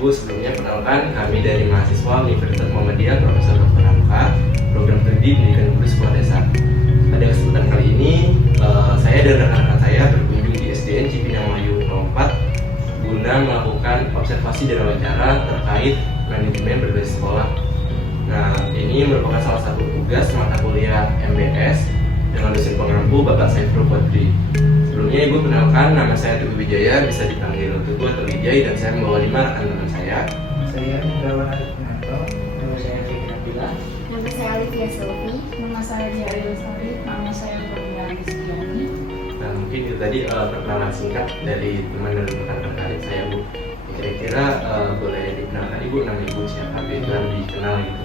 Ibu, sebelumnya perkenalkan kami dari mahasiswa Universitas Muhammadiyah Profesor Dr. Hamka, program studi pendidikan guru sekolah desa. Pada kesempatan kali ini, saya dan rekan-rekan saya berkunjung di SDN Cipinang Melayu 04 guna melakukan observasi dan wawancara terkait manajemen berbasis sekolah. Nah, ini merupakan salah satu tugas mata kuliah MBS dengan dosen pengampu Bapak Saiful Qadri. Sebelumnya Ibu kenalkan, nama saya Teguh Wijaya, bisa dipanggil Teguh atau Wijay, dan saya membawa 5 rekan teman saya. Saya Indrawan Arifnanto, nama saya Fikri Nabila. Nama saya Alivia Selvi. Nama saya Diari Lestari. Nama saya Kurnia Rizkyani. Nah, mungkin itu tadi perkenalan singkat dari teman dan rekan-rekan saya, Bu. Kira-kira boleh dikenalkan Ibu, nama Ibu siapa, biar dikenal gitu.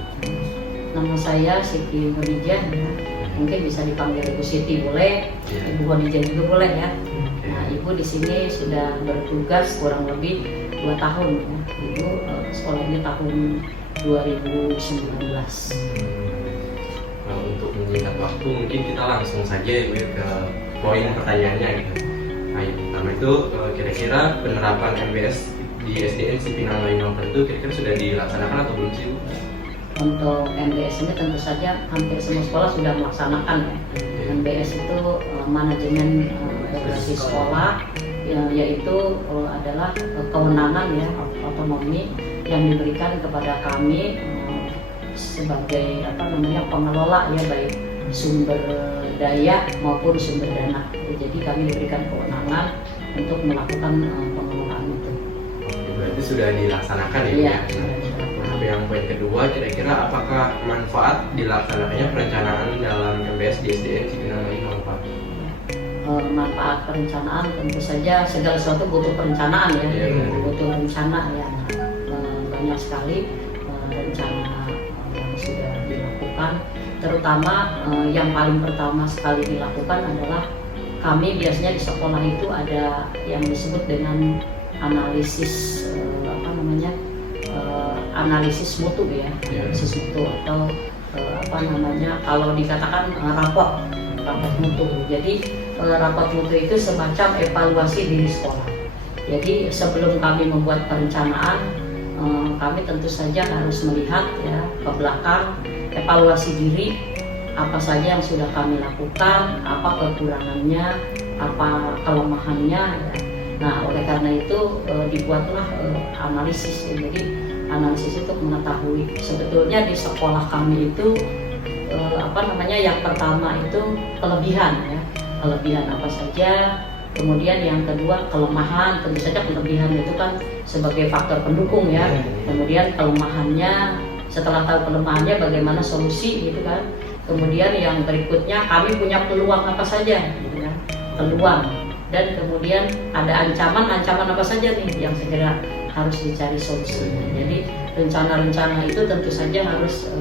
Nama saya Siti Khadijah, ya. Mungkin bisa dipanggil Ibu Siti boleh, Ibu Khadijah juga boleh ya. Nah, Ibu di sini sudah bertugas kurang lebih 2 tahun ya. Ibu sekolahnya tahun 2019. Nah, untuk menyingkat waktu, mungkin kita langsung saja Ibu ke poin pertanyaannya gitu. Nah, yang pertama itu kira-kira penerapan MBS di SDN Cipinang Melayu 04 itu kira-kira sudah dilaksanakan atau belum sih, Bu? Untuk MBS ini tentu saja hampir semua sekolah sudah melaksanakan ya. MBS itu manajemen berbasis sekolah, yaitu adalah kewenangan ya, otonomi yang diberikan kepada kami sebagai pengelola ya, baik sumber daya maupun sumber dana. Jadi kami diberikan kewenangan untuk melakukan pengelolaan itu. Berarti sudah dilaksanakan ya? Iya. Yang poin kedua, kira-kira apakah manfaat dilaksanakannya perencanaan dalam MBS di SDN Cipinang Melayu 04? Manfaat perencanaan tentu saja segala sesuatu butuh perencanaan ya, butuh rencana ya. Banyak sekali rencana yang sudah dilakukan, terutama yang paling pertama sekali dilakukan adalah kami biasanya di sekolah itu ada yang disebut dengan analisis analisis mutu ya, analisis mutu atau kalau dikatakan raport mutu. Jadi raport mutu itu semacam evaluasi diri sekolah. Jadi sebelum kami membuat perencanaan, kami tentu saja harus melihat ya ke belakang, evaluasi diri, apa saja yang sudah kami lakukan, apa kekurangannya, apa kelemahannya ya. Nah, oleh karena itu dibuatlah analisis ya. Jadi analisis itu mengetahui sebetulnya di sekolah kami itu yang pertama itu kelebihan ya, kelebihan apa saja, kemudian yang kedua kelemahan. Tentu saja kelebihan itu kan sebagai faktor pendukung ya, kemudian kelemahannya, setelah tahu kelemahannya bagaimana solusi gitu kan, kemudian yang berikutnya kami punya peluang apa saja gitu kan, peluang, dan kemudian ada ancaman apa saja nih yang segera harus dicari solusinya. Jadi rencana-rencana itu tentu saja harus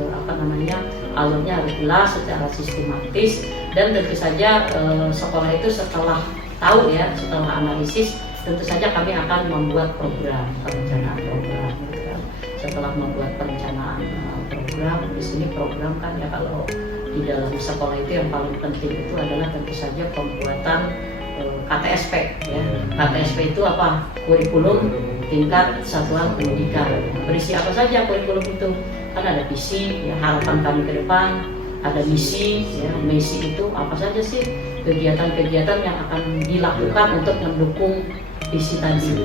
alurnya harus jelas secara sistematis, dan tentu saja sekolah itu setelah tahu ya, setelah analisis tentu saja kami akan membuat perencanaan program gitu kan. Setelah membuat perencanaan program, di sini program kan ya, kalau di dalam sekolah itu yang paling penting itu adalah tentu saja pembuatan KTSP ya. KTSP itu apa? Kurikulum tingkat satuan pendidikan. Berisi apa saja kurikulum itu? Kan ada visi ya, harapan kami ke depan, ada misi ya. Misi itu apa saja sih kegiatan-kegiatan yang akan dilakukan untuk mendukung visi tadi.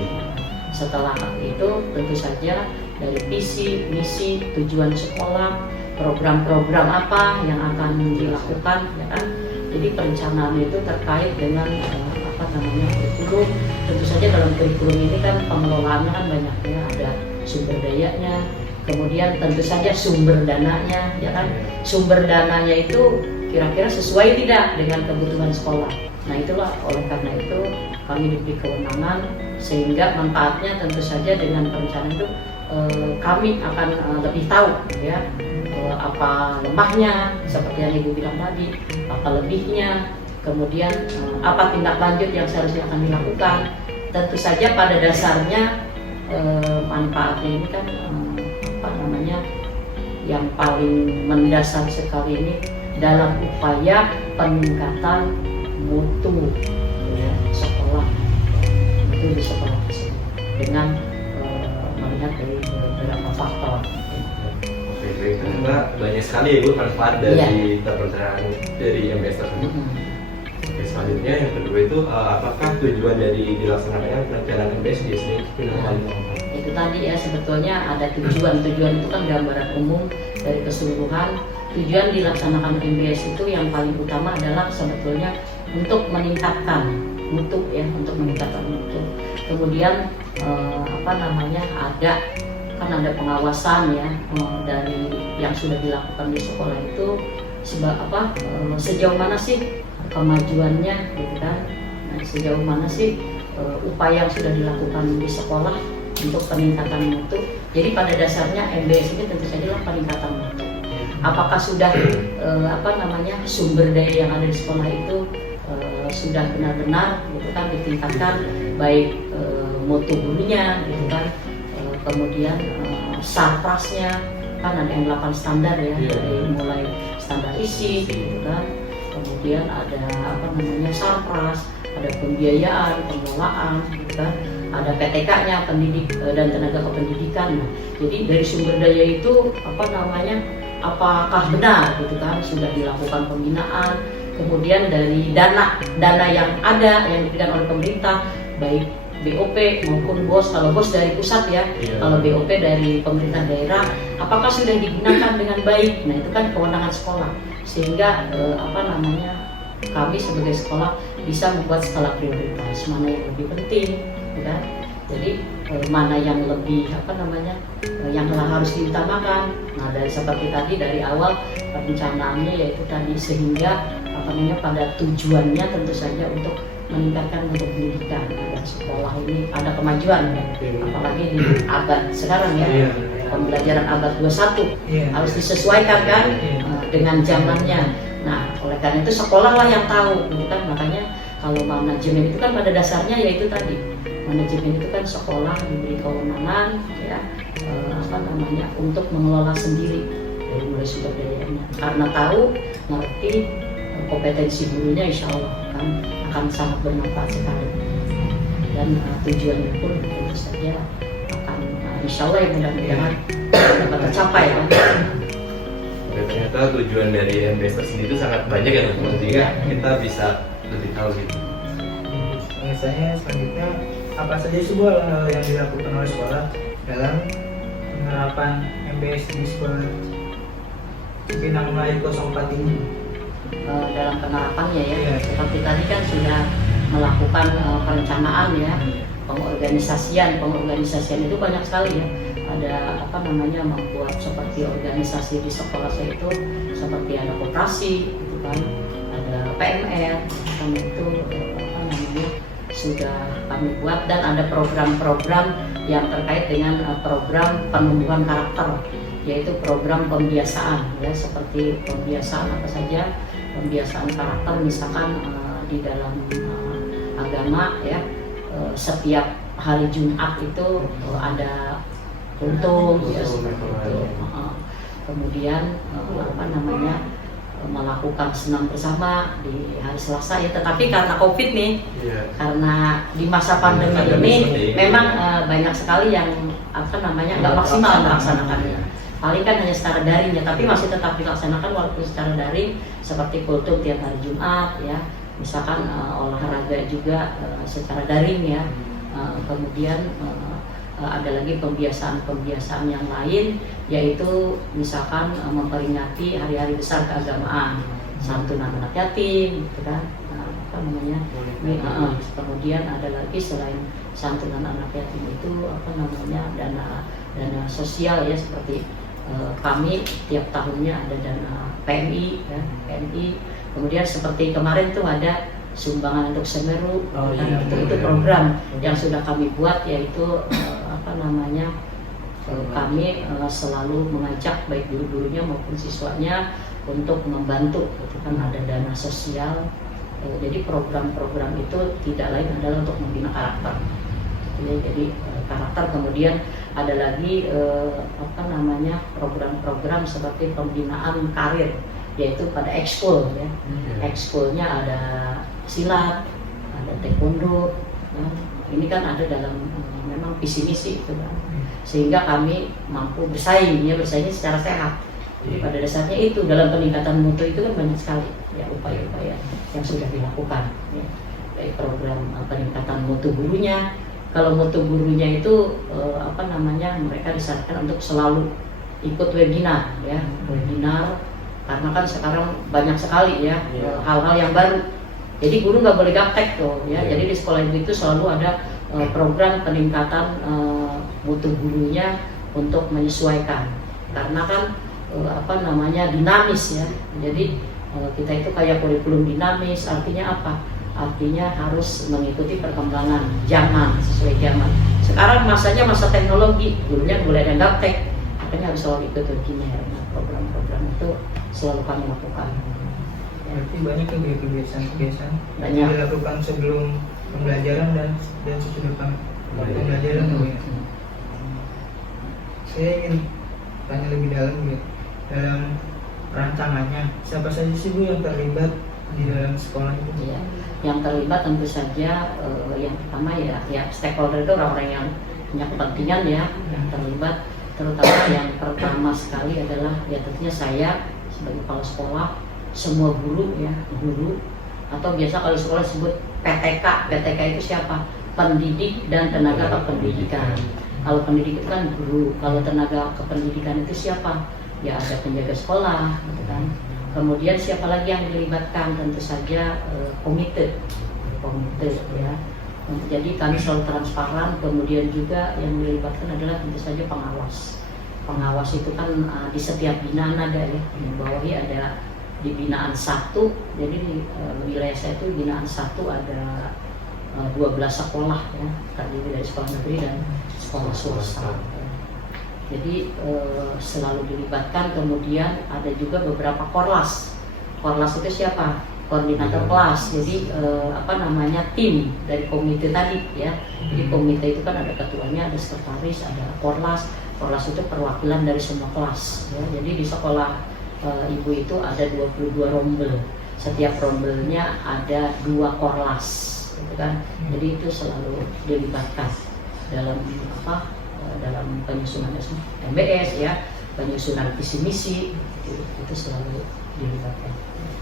Setelah itu tentu saja dari visi, misi, tujuan sekolah, program-program apa yang akan dilakukan ya kan. Jadi perencanaan itu terkait dengan kurikulum. Tentu saja dalam kurikulum ini kan pengelolaannya kan banyak ya, ada sumber dayanya, kemudian tentu saja sumber dananya ya kan. Sumber dananya itu kira-kira sesuai tidak dengan kebutuhan sekolah. Nah, itulah oleh karena itu kami diberi kewenangan, sehingga manfaatnya tentu saja dengan perencanaan itu kami akan lebih tahu ya apa lemahnya, seperti yang Ibu bilang tadi, apa lebihnya, kemudian apa tindak lanjut yang seharusnya akan dilakukan. Tentu saja pada dasarnya manfaatnya ini kan yang paling mendasar sekali ini dalam upaya peningkatan mutu ya, sekolah, mutu di sekolah tersebut dengan melihat dari beberapa faktor. Oke, baik. Ternyata banyak sekali ya Bu manfaat dari perencanaan dari MBS tersebut. Oke, selanjutnya yang kedua itu apakah tujuan dari dilaksanakannya perencanaan MBS di SD Pinang Palembang? Itu tadi ya, sebetulnya ada tujuan itu kan gambaran umum dari keseluruhan. Tujuan dilaksanakan MBS itu yang paling utama adalah sebetulnya untuk meningkatkan mutu ya, untuk meningkatkan mutu. Kemudian ada pengawasan ya dari yang sudah dilakukan di sekolah itu sejauh mana sih kemajuannya gitu kan. Nah, sejauh mana sih upaya yang sudah dilakukan di sekolah untuk peningkatan mutu. Jadi pada dasarnya MBS ini tentu saja adalah peningkatan mutu. Apakah sudah sumber daya yang ada di sekolah itu sudah benar-benar gitu kan ditingkatkan, baik mutu gurunya gitu kan, kemudian sarprasnya kan ada yang 8 standar ya, dari mulai standar isi gitu kan, kemudian ada sarpras, ada pembiayaan, pengelolaan gitu kan, ada PTK-nya, pendidik dan tenaga kependidikan. Nah, jadi dari sumber daya itu apakah benar gitu kan sudah dilakukan pembinaan, kemudian dari dana yang ada yang diberikan oleh pemerintah, baik BOP maupun BOS, kalau BOS dari pusat ya, kalau BOP dari pemerintah daerah, apakah sudah digunakan dengan baik. Nah, itu kan kewenangan sekolah, sehingga kami sebagai sekolah bisa membuat skala prioritas, mana yang lebih penting ya. Jadi mana yang lebih yang harus diutamakan. Nah, dari seperti tadi dari awal perencanaannya yaitu tadi, sehingga pada tujuannya tentu saja untuk meningkatkan mutu pendidikan agar sekolah ini ada kemajuan ya. Apalagi di abad sekarang ya, pembelajaran abad 21 harus disesuaikan kan dengan zamannya. Nah, oleh karena itu sekolah lah yang tahu gitu kan. Makanya kalau manajemen itu kan pada dasarnya yaitu tadi, manajemen itu kan sekolah diberi kewenangan ya untuk mengelola sendiri dari mulai sumber dayanya, karena tahu, ngerti, kompetensi gurunya insya Allah akan sangat bermanfaat sekali, dan tujuannya pun tentu saja akan insya Allah yang mudah-mudahan dapat tercapai ya. Ternyata tujuan dari MBS tersendiri itu sangat banyak ya teman-teman, sehingga kita bisa lebih tahu gitu. Misalnya selanjutnya, apa saja sebuah hal yang dilakukan oleh sekolah dalam penerapan MBS di sekolah Cipinang Melayu 04 ini? Dalam penerapannya ya, seperti tadi kan sudah melakukan perencanaan ya, pengorganisasian itu banyak sekali ya. Ada membuat seperti organisasi di sekolah saya itu seperti ada koperasi gitu kan, ada PMR, itu sudah kami buat, dan ada program-program yang terkait dengan program penumbuhan karakter, yaitu program pembiasaan ya, seperti pembiasaan apa saja, pembiasaan karakter misalkan di dalam agama ya, setiap hari Jumat itu ada kultum ya, seperti itu. Kemudian melakukan senam bersama di hari Selasa ya, tetapi karena COVID nih, karena di masa pandemi ini memang banyak sekali yang nggak maksimal melaksanakannya. Paling kan hanya secara daring ya, tapi masih tetap dilaksanakan walaupun secara daring, seperti kultum tiap hari Jumat ya, misalkan olahraga juga secara daring ya. Kemudian ada lagi pembiasaan yang lain, yaitu misalkan memperingati hari-hari besar keagamaan, santunan anak yatim gitu kan. Kemudian ada lagi selain santunan anak yatim itu dana sosial ya, seperti kami tiap tahunnya ada dana PMI ya, PMI. Kemudian seperti kemarin tuh ada sumbangan untuk Semeru, itu program yang sudah kami buat, yaitu kami selalu mengajak baik guru-gurunya maupun siswanya untuk membantu, gitu kan, ada dana sosial. Jadi program-program itu tidak lain adalah untuk membina karakter. Jadi karakter, kemudian ada lagi program-program seperti pembinaan karir, yaitu pada ekskul ya. Ekskulnya ada silat, ada taekwondo. Ini kan ada dalam memang visi misi itu kan. sehingga kami mampu bersaing secara sehat. Pada dasarnya itu dalam peningkatan mutu itu kan banyak sekali ya upaya-upaya yang sudah dilakukan ya. Baik program peningkatan mutu gurunya. Kalau mutu gurunya itu mereka disarankan untuk selalu ikut webinar ya, webinar karena kan sekarang banyak sekali ya hal-hal yang baru. Jadi guru nggak boleh gaptek tuh ya. Jadi di sekolah ibu itu selalu ada program peningkatan mutu gurunya untuk menyesuaikan. Karena kan dinamis ya. Jadi kita itu kayak kurikulum dinamis. Artinya apa? Artinya harus mengikuti perkembangan zaman, sesuai zaman. Sekarang masanya masa teknologi, gurunya boleh ada gaptek. Makanya harus selalu ikut webinar. Program-program itu selalu kami lakukan. Berarti banyak kebiasaan-kebiasaan Banyak. yang dilakukan sebelum pembelajaran dan sesudah pembelajaran. Saya ingin tanya lebih dalam gitu, dalam rancangannya siapa saja sih Bu yang terlibat di dalam sekolah itu? Ya, yang terlibat tentu saja yang pertama ya stakeholder itu orang-orang yang punya kepentingan ya yang terlibat, terutama yang pertama sekali adalah ya tentunya saya sebagai kepala sekolah, semua guru ya, guru atau biasa kalau sekolah disebut PTK. PTK itu siapa? Pendidik dan tenaga kependidikan. Kalau pendidik itu kan guru, kalau tenaga kependidikan itu siapa? Ya ada penjaga sekolah, gitu kan. Kemudian siapa lagi yang dilibatkan? Tentu saja komite ya. Jadi kami selalu transparan. Kemudian juga yang dilibatkan adalah tentu saja pengawas. Pengawas itu kan di setiap binaan ada ya. Di bawahnya ada di binaan 1, jadi di wilayah saya itu binaan 1 ada 12 sekolah ya, terdiri dari sekolah negeri dan sekolah swasta. Jadi selalu dilibatkan. Kemudian ada juga beberapa korlas. Korlas itu siapa? Koordinator kelas. Jadi tim dari komite tadi ya. Di komite itu kan ada ketuanya, ada sekretaris, ada korlas. Korlas itu perwakilan dari semua kelas ya. Jadi di sekolah ibu itu ada 22 rombel. Setiap rombelnya ada 2 korlas, gitu kan. Jadi itu selalu dilibatkan dalam dalam penyusunan MBS ya, penyusunan visi misi itu selalu dilibatkan.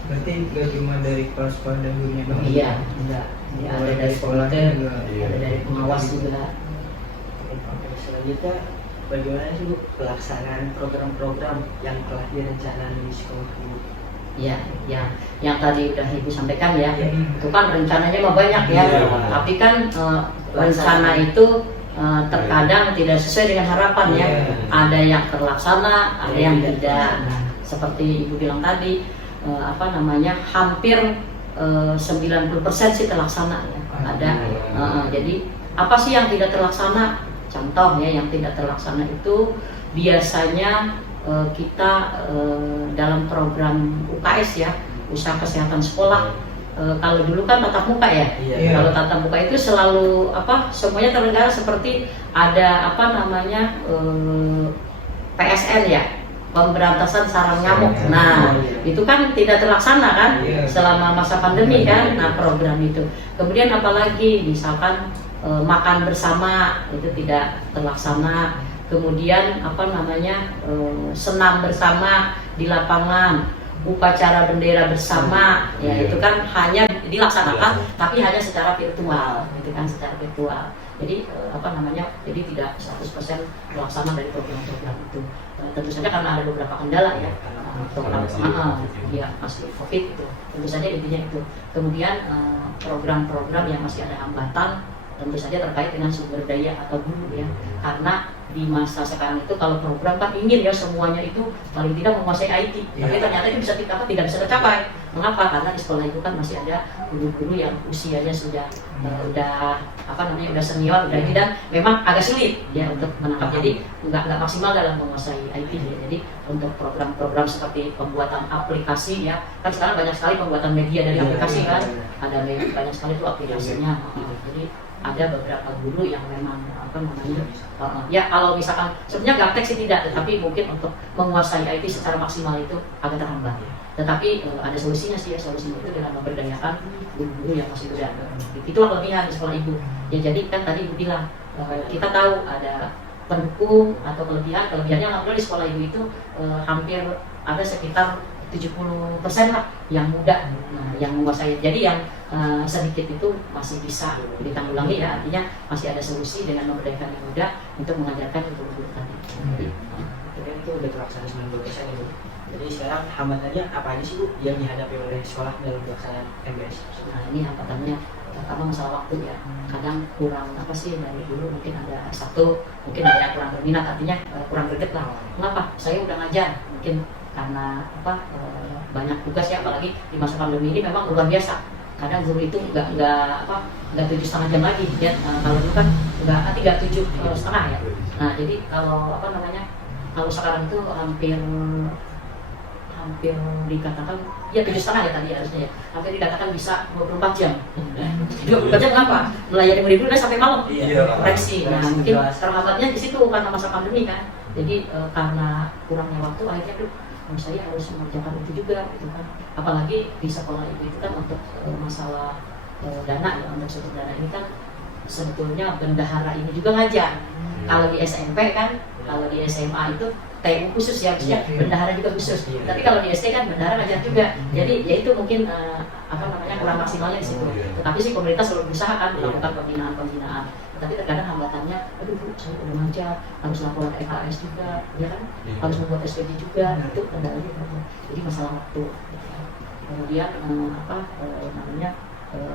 Berarti nggak cuma dari kepala sekolah dan gurunya doang? Iya, enggak. Ya, ada dari komite, ada dari pengawas juga. Oke, selanjutnya bagaimana sih Bu pelaksanaan program-program yang telah direncanakan di sekolah ibu? Ya, yang tadi udah ibu sampaikan ya, itu kan rencananya mah banyak ya, tapi kan rencana itu terkadang tidak sesuai dengan harapan ya. Ada yang terlaksana, ada yang tidak. Nah, seperti ibu bilang tadi, hampir 90% sih terlaksana ya. Ada. Jadi apa sih yang tidak terlaksana? Contoh ya, yang tidak terlaksana itu biasanya kita dalam program UKS ya, usaha kesehatan sekolah. Kalau dulu kan tatap muka ya. Kalau tatap muka itu selalu semuanya terlenggara seperti ada PSN ya, pemberantasan sarang nyamuk. Nah, itu kan tidak terlaksana kan selama masa pandemi kan. Nah, program itu. Kemudian apalagi misalkan makan bersama itu tidak terlaksana. Kemudian senam bersama di lapangan, upacara bendera bersama ya itu kan hanya dilaksanakan tapi hanya secara virtual, gitu kan, secara virtual. Jadi jadi tidak 100% terlaksana dari program-program itu. Tentu saja karena ada beberapa kendala ya, program masih COVID itu. Tentu saja intinya itu. Kemudian program-program yang masih ada hambatan tentu saja terkait dengan sumber daya atau guru ya, karena di masa sekarang itu kalau program kan ingin ya semuanya itu paling tidak menguasai IT, tapi ternyata itu tidak bisa tercapai. Mengapa? Karena di sekolah itu kan masih ada guru-guru yang usianya sudah udah senior, udah ini, dan memang agak sulit ya untuk menangkap. Jadi nggak maksimal dalam menguasai IT ya. Jadi untuk program-program seperti pembuatan aplikasi ya, kan sekarang banyak sekali pembuatan media dari aplikasi kan, ada banyak sekali itu aplikasinya. Jadi ada beberapa guru yang memang ya kalau misalkan sebenarnya gaptek sih tidak, tetapi mungkin untuk menguasai IT secara maksimal itu agak terhambat. Tetapi ada solusinya sih ya, solusinya itu dengan memberdayakan guru-guru yang masih muda. Itulah kelebihan di sekolah ibu. Ya jadi kan tadi ibu bilang kita tahu ada pendukung atau kelebihannya alhamdulillah di sekolah ibu itu hampir ada sekitar 70% lah yang muda, yang menguasai. Jadi yang sedikit itu masih bisa ditanggulangi ya, artinya masih ada solusi dengan memberdayakan yang muda untuk mengajarkan guru-guru tadi. Itu udah terlaksana 90% itu. Jadi sekarang hambatannya apa aja sih Bu yang dihadapi oleh sekolah dalam pelaksanaan MBS? Nah ini hambatannya pertama masalah waktu ya, kadang kurang apa sih dari dulu, mungkin ada satu, mungkin ada yang kurang berminat, artinya kurang greget lah. Kenapa? Saya udah ngajar, mungkin karena apa banyak tugas ya, apalagi di masa pandemi ini memang luar biasa. Kadang guru itu nggak 7,5 jam lagi ya, kalau dulu kan nggak 7,5 ya. Nah jadi kalau apa namanya, kalau sekarang itu hampir dikatakan ya 7,5 ya tadi harusnya ya, hampir dikatakan bisa 24 jam. 24 jam kenapa? Melayani murid dulu sampai malam koreksi. Nah mungkin terhambatnya di situ karena masa pandemi kan. Jadi karena kurangnya waktu akhirnya tuh saya harus mengerjakan itu juga gitu kan. Apalagi di sekolah ibu itu kan untuk masalah dana ya, untuk sumber dana ini kan sebetulnya bendahara ini juga ngajar. Kalau di SMP kan, kalau di SMA itu TU khusus ya, maksudnya bendahara juga khusus. Tapi kalau di SD kan bendahara ngajar juga. Jadi ya itu mungkin apa namanya kurang maksimalnya di situ. Tetapi sih pemerintah selalu berusaha kan melakukan pembinaan. Tapi terkadang hambatannya, aduh Bu, saya udah ngajar, harus laporan ke LKS juga, ya kan? Harus membuat SPG juga, itu kendalanya banyak. Jadi masalah waktu. Kemudian namanya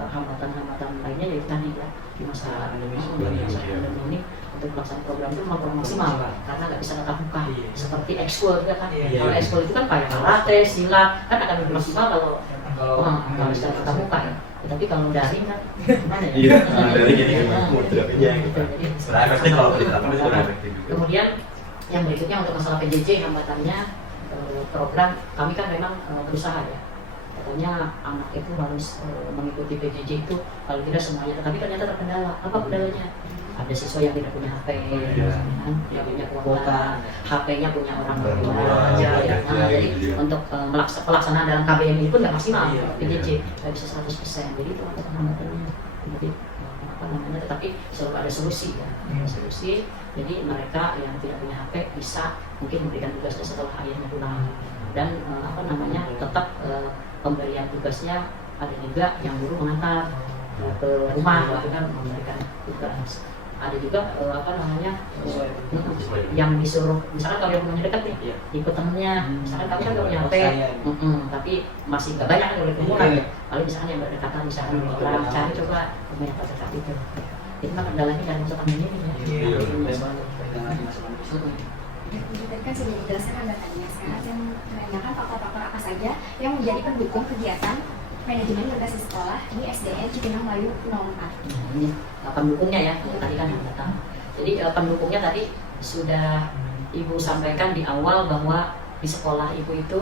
hambatan-hambatan lainnya yaitu tadi ya, di masa pandemi ini untuk pelaksanaan program itu memang kurang maksimal karena nggak bisa tatap muka seperti ekskul juga kan. Kalau ekskul itu kan kayak karate, silat kan akan lebih maksimal kalau bisa tatap muka ya. Tapi kalau daring kan gimana ya? Iya, daring jadi moderatornya gitu. Sebenarnya efektif kalau diterapkan itu efektif juga. Kemudian yang berikutnya untuk masalah PJJ hambatannya, program kami kan memang berusaha ya. Katanya anak itu harus mengikuti PJJ itu kalau tidak semuanya, tapi ternyata terkendala. Apa kendalanya? Ada siswa yang tidak punya HP, yang punya kuota, HP-nya punya orang tua aja. Jadi untuk pelaksanaan dalam KBM ini pun nggak maksimal PJJ, nggak bisa 100%. Jadi itu ada hambatannya. Jadi apa namanya? Tetapi selalu ada solusi ya, solusi. Jadi mereka yang tidak punya HP bisa mungkin memberikan tugasnya setelah ayahnya pulang, dan apa namanya tetap pemberian tugasnya ada juga yang guru mengantar ke rumah, gitu kan, memberikan tugas. Ada juga apa namanya yang disuruh, misalkan kalau yang rumahnya dekat nih, ikut temennya. Misalkan kami kan nggak punya HP, tapi masih nggak banyak yang boleh kerumunan ya. Paling misalkan yang berdekatan, misalkan orang cari coba rumah yang terdekat itu. Itu kan kendalanya dan masa pandemi ini ya. Tadi kan sudah dijelaskan hambatannya. Sekarang saya menanyakan faktor-faktor apa saja yang menjadi pendukung kegiatan manajemen berbasis sekolah di SDN Cipinang Melayu 04. Ini pendukungnya ya, tadi kan hambatan. Jadi pendukungnya tadi sudah Ibu sampaikan di awal bahwa di sekolah Ibu itu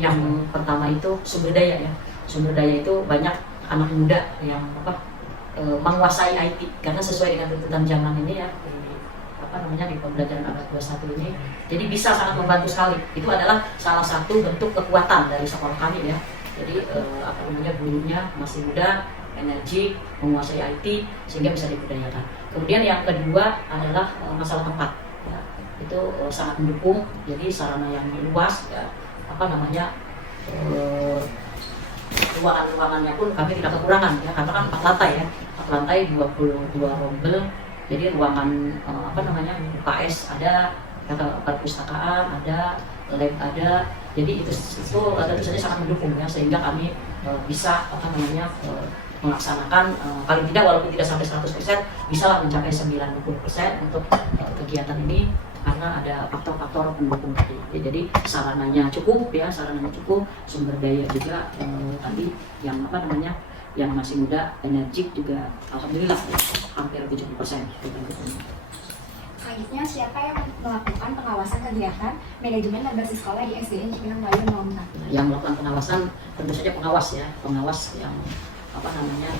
yang pertama itu sumber daya ya. Sumber daya itu banyak anak muda yang menguasai IT karena sesuai dengan tuntutan zaman ini ya. Di pembelajaran abad 21 ini, jadi bisa sangat membantu sekali. Itu adalah salah satu bentuk kekuatan dari sekolah kami ya. Jadi gurunya masih muda, energi, menguasai IT sehingga bisa diberdayakan. Kemudian yang kedua adalah masalah tempat ya. Itu sangat mendukung, jadi sarana yang luas ya, ruangan-ruangannya pun kami tidak kekurangan ya, karena kan 4 lantai ya, 4 lantai 22 rombel. Jadi ruangan UKS ada, perpustakaan ada, lab ada. Jadi itu tentu saja sangat mendukung ya, sehingga kami bisa melaksanakan paling tidak walaupun tidak sampai 100%, bisa lah mencapai 90% untuk kegiatan ini karena ada faktor-faktor pendukung tadi. Jadi sarananya cukup ya, sumber daya juga tadi yang yang masih muda, energik juga alhamdulillah ya, hampir 70%. Selanjutnya, siapa yang melakukan pengawasan kegiatan manajemen berbasis sekolah di SDN Cipinang Melayu 04? Yang melakukan pengawasan tentu saja pengawas ya, pengawas yang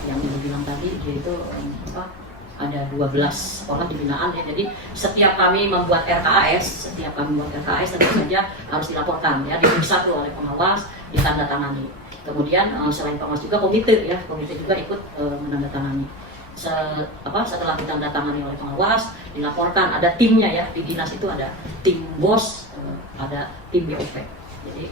yang dibilang tadi, yaitu ada 12 sekolah di binaan ya. Jadi setiap kami membuat RKAS, tentu saja harus dilaporkan ya, diperiksa oleh pengawas, ditandatangani. Kemudian selain pengawas juga komite juga ikut menandatangani. setelah ditandatangani oleh pengawas, dilaporkan, ada timnya ya, di dinas itu ada tim BOS, ada tim BOP. Jadi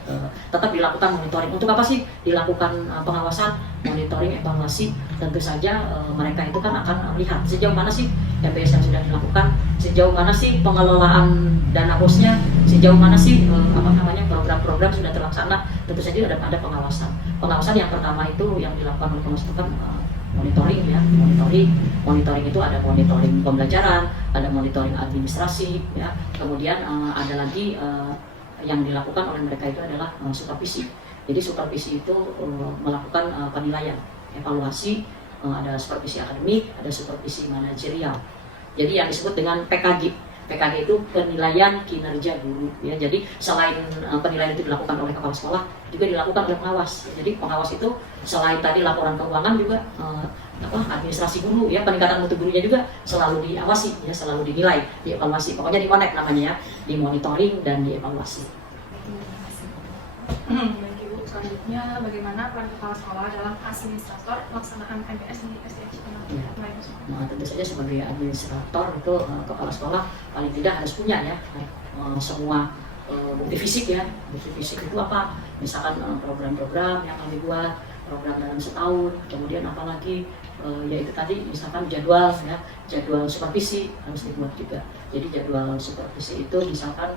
tetap dilakukan monitoring. Untuk apa sih dilakukan pengawasan, monitoring, evaluasi? Tentu saja mereka itu kan akan melihat sejauh mana sih MBS yang sudah dilakukan, sejauh mana sih pengelolaan dana BOS-nya, sejauh mana sih program-program sudah terlaksana. Tentu saja ada pengawasan. Pengawasan yang pertama itu yang dilakukan oleh pengawas itu kan monitoring ya, monitoring itu ada monitoring pembelajaran, ada monitoring administrasi ya, kemudian ada lagi yang dilakukan oleh mereka itu adalah supervisi. Jadi supervisi itu melakukan penilaian, evaluasi, ada supervisi akademik, ada supervisi manajerial. Jadi yang disebut dengan PKG. PKG itu penilaian kinerja guru ya. Jadi selain penilaian itu dilakukan oleh kepala sekolah, juga dilakukan oleh pengawas. Jadi pengawas itu selain tadi laporan keuangan juga administrasi guru ya, peningkatan mutu gurunya juga selalu diawasi ya, selalu dinilai, dievaluasi. Pokoknya dimonek namanya ya, dimonitoring dan dievaluasi. Baik Ibu, selanjutnya bagaimana peran kepala sekolah dalam administrator pelaksanaan MBS di SDN Cipenang? Ya. Nah, tentu saja sebagai administrator itu kepala sekolah paling tidak harus punya ya semua bukti fisik ya. Bukti fisik itu apa? Misalkan program-program yang kami buat, program dalam setahun, kemudian apalagi yaitu tadi misalkan jadwal ya, jadwal supervisi harus dibuat juga. Jadi jadwal supervisi itu misalkan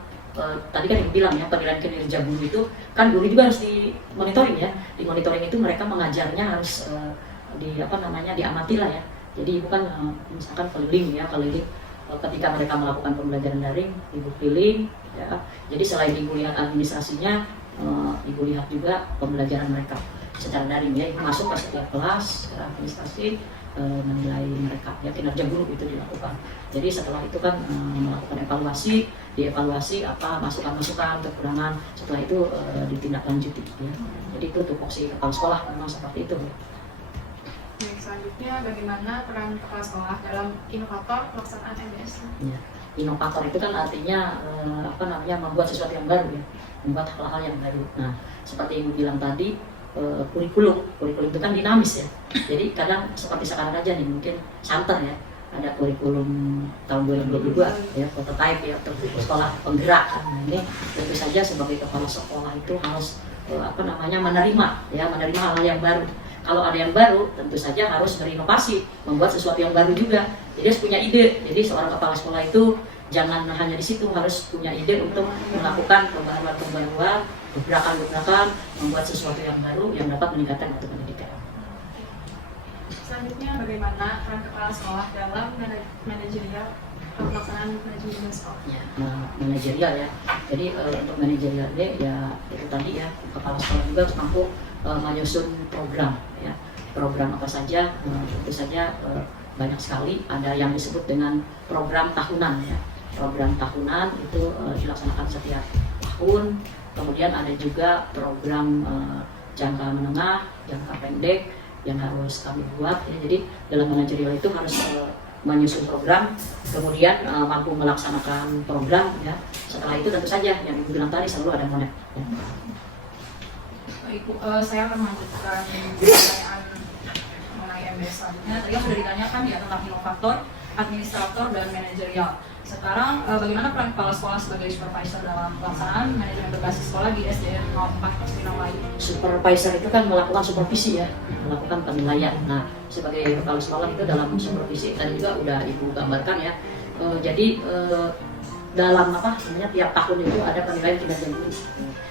tadi kan yang bilang ya, penilaian kinerja guru itu kan guru juga harus dimonitoring ya. Di monitoring itu mereka mengajarnya harus diamati lah ya. Jadi bukan misalkan keliling ketika mereka melakukan pembelajaran daring, ibu keliling ya. Jadi selain ibu lihat administrasinya, ibu lihat juga pembelajaran mereka secara daring ya. Ibu masuk ke setiap kelas, secara administrasi, menilai mereka ya, kinerja guru itu dilakukan. Jadi setelah itu kan melakukan evaluasi, dievaluasi apa masukan-masukan, kekurangan, setelah itu ditindaklanjuti ya. Jadi itu tupoksi kepala sekolah memang seperti itu. Baik, selanjutnya bagaimana peran kepala sekolah dalam inovator pelaksanaan MBS? Ya. Inovator itu kan artinya membuat sesuatu yang baru ya, membuat hal-hal yang baru. Nah, seperti Ibu bilang tadi, kurikulum itu kan dinamis ya. Jadi kadang seperti sekarang aja nih, mungkin santer ya, ada kurikulum tahun 2022 ya, prototype ya, untuk sekolah penggerak. Nah, ini tentu saja sebagai kepala sekolah itu harus menerima hal-hal yang baru. Kalau ada yang baru, tentu saja harus berinovasi, membuat sesuatu yang baru juga. Jadi harus punya ide. Jadi seorang kepala sekolah itu jangan hanya di situ, harus punya ide untuk melakukan pembaruan, gebrakan, membuat sesuatu yang baru yang dapat meningkatkan mutu pendidikan. Selanjutnya bagaimana peran kepala sekolah dalam manajerial pelaksanaan manajemen sekolah? Ya, manajerial ya. Jadi untuk manajerial ya itu tadi ya, kepala sekolah juga harus mampu menyusun program ya. Program apa saja, tentu saja banyak sekali. Ada yang disebut dengan program tahunan ya. Program tahunan itu dilaksanakan setiap tahun. Kemudian ada juga program jangka menengah, jangka pendek yang harus kami buat ya. Jadi dalam manajerial itu harus menyusun program, kemudian mampu melaksanakan program ya. Setelah itu tentu saja yang Ibu bilang tadi selalu ada monet ya. Ibu, saya akan melanjutkan pertanyaan mengenai MBS selanjutnya. Tadi yang sudah ditanyakan ya tentang inovator, administrator, dan manajerial. Sekarang bagaimana peran kepala sekolah sebagai supervisor dalam pelaksanaan manajemen berbasis sekolah di SDN 04 Cipinang Melayu? Supervisor itu kan melakukan supervisi ya, melakukan penilaian. Nah, sebagai kepala sekolah itu dalam supervisi tadi juga udah Ibu gambarkan ya. Jadi dalam tiap tahun itu ada penilaian kinerja guru.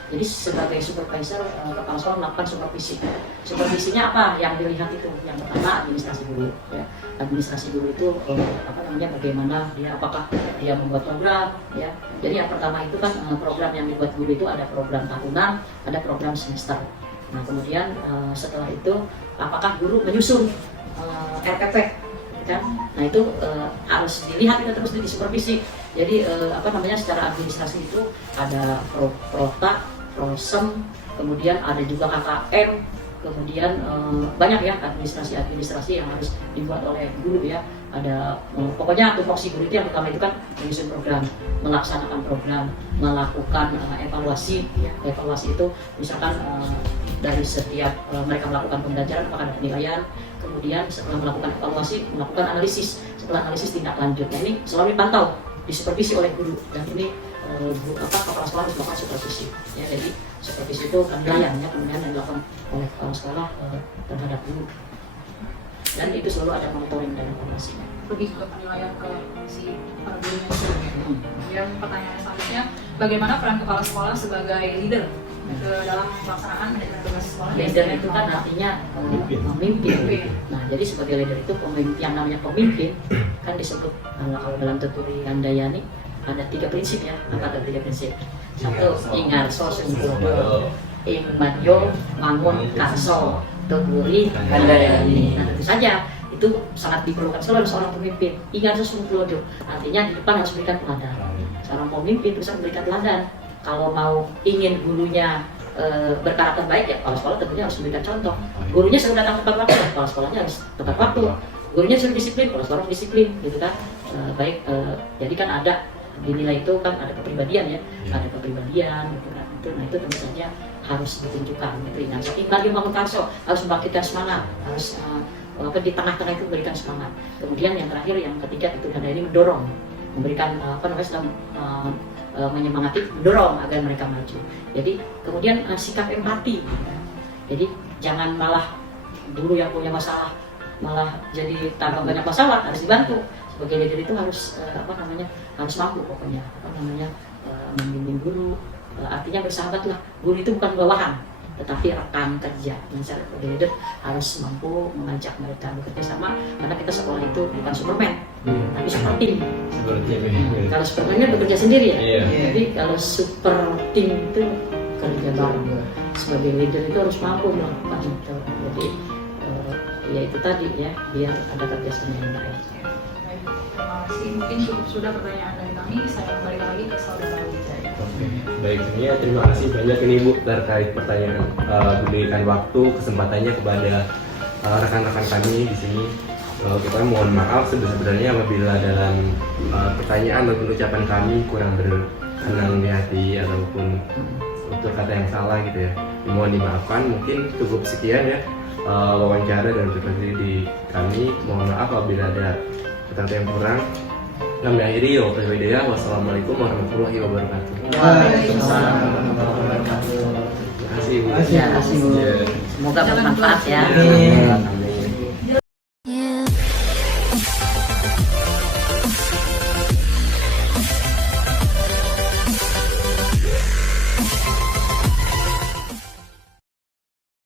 Jadi sebagai supervisor, kepala sekolah melakukan supervisi. Supervisinya apa? Yang dilihat itu yang pertama administrasi guru. Ya. Administrasi guru itu bagaimana dia, apakah dia membuat program ya. Jadi yang pertama itu kan program yang dibuat guru itu ada program tahunan, ada program semester. Nah kemudian setelah itu apakah guru menyusun RPP kan? Nah itu harus dilihat, kita terus disupervisi. Jadi secara administrasi itu ada prota, prosem, kemudian ada juga KKM, kemudian banyak ya administrasi yang harus dibuat oleh guru ya. Ada pokoknya tupoksi guru itu yang pertama itu kan menyusun program, melaksanakan program, melakukan evaluasi ya. Evaluasi itu misalkan dari setiap mereka melakukan pembelajaran apakah ada penilaian, kemudian setelah melakukan evaluasi melakukan analisis, setelah analisis tindak lanjut. Nah, ini selalu dipantau, disupervisi oleh guru, dan ini kepala sekolah harus melakukan supervisi. Ya, jadi supervisi itu penilaian ya, kemudian yang dilakukan oleh kepala sekolah terhadap guru, dan itu selalu ada monitoring dan evaluasinya. Lebih ke penilaian ke si para gurunya sendiri. Kemudian pertanyaan selanjutnya, bagaimana peran kepala sekolah sebagai leader ke dalam pelaksanaan manajemen tugas sekolah? Leader itu kan artinya pemimpin. Nah, jadi sebagai leader itu pemimpin, yang namanya pemimpin kan disebut kalau dalam Tuturi Handayani ada 3 prinsip ya. Apa ada 3 prinsip? Satu, ingarso sungguh, Manyo Mangun Karso, Tuturi Handayani. Nah, tentu saja itu sangat diperlukan selalu seorang pemimpin. Ingarso sungguh, artinya di depan harus memberikan teladan. Seorang pemimpin bisa memberikan teladan. Kalau mau ingin gurunya berkarakter baik ya kepala sekolah tentunya harus memberikan contoh. Gurunya sudah datang tepat waktu, kepala sekolahnya harus tepat waktu. Gurunya sudah disiplin, kepala sekolah harus disiplin, gitu kan. Jadi kan ada dinilai itu kan ada kepribadian ya, ada kepribadian, gitu kan. Nah itu tentu saja harus ditunjukkan. Itu ingat. Lagi bangun karso harus membangkitkan semangat, harus di tengah-tengah itu memberikan semangat. Kemudian yang terakhir yang ketiga itu ada ini mendorong, memberikan menyemangati, mendorong agar mereka maju. Jadi kemudian sikap empati. Jadi jangan malah guru yang punya masalah malah jadi tambah banyak masalah, harus dibantu. Sebagai leader itu harus harus mampu pokoknya membimbing guru. Artinya bersahabatlah. Guru itu bukan bawahan, tetapi rekan kerja. Sebagai leader harus mampu mengajak mereka bekerja sama, karena kita sekolah itu bukan Superman, tapi super tim. Kalau Superman kan bekerja sendiri ya. Jadi kalau super tim itu kerja bareng. Sebagai leader itu harus mampu melakukan itu. Jadi ya itu tadi ya, biar ada kerjasama yang baik. Terima kasih. Mungkin cukup sudah pertanyaan dari kami. Saya kembali lagi ke saudara Wijaya. Baik, sebenarnya terima kasih banyak ini Bu terkait pertanyaan, diberikan waktu kesempatannya kepada rekan-rekan kami di sini. Kita mohon maaf sebenarnya apabila dalam pertanyaan maupun ucapan kami kurang berkenan di hati ataupun untuk kata yang salah gitu ya. Mohon dimaafkan. Mungkin cukup sekian ya wawancara dan presentasi di kami. Mohon maaf apabila ada kata yang kurang. Kami akhiri. Wassalamualaikum warahmatullahi wabarakatuh. Waalaikumsalam warahmatullahi wabarakatuh. Terima kasih Bu. Terima kasih Bu. Semoga bermanfaat ya. Amin.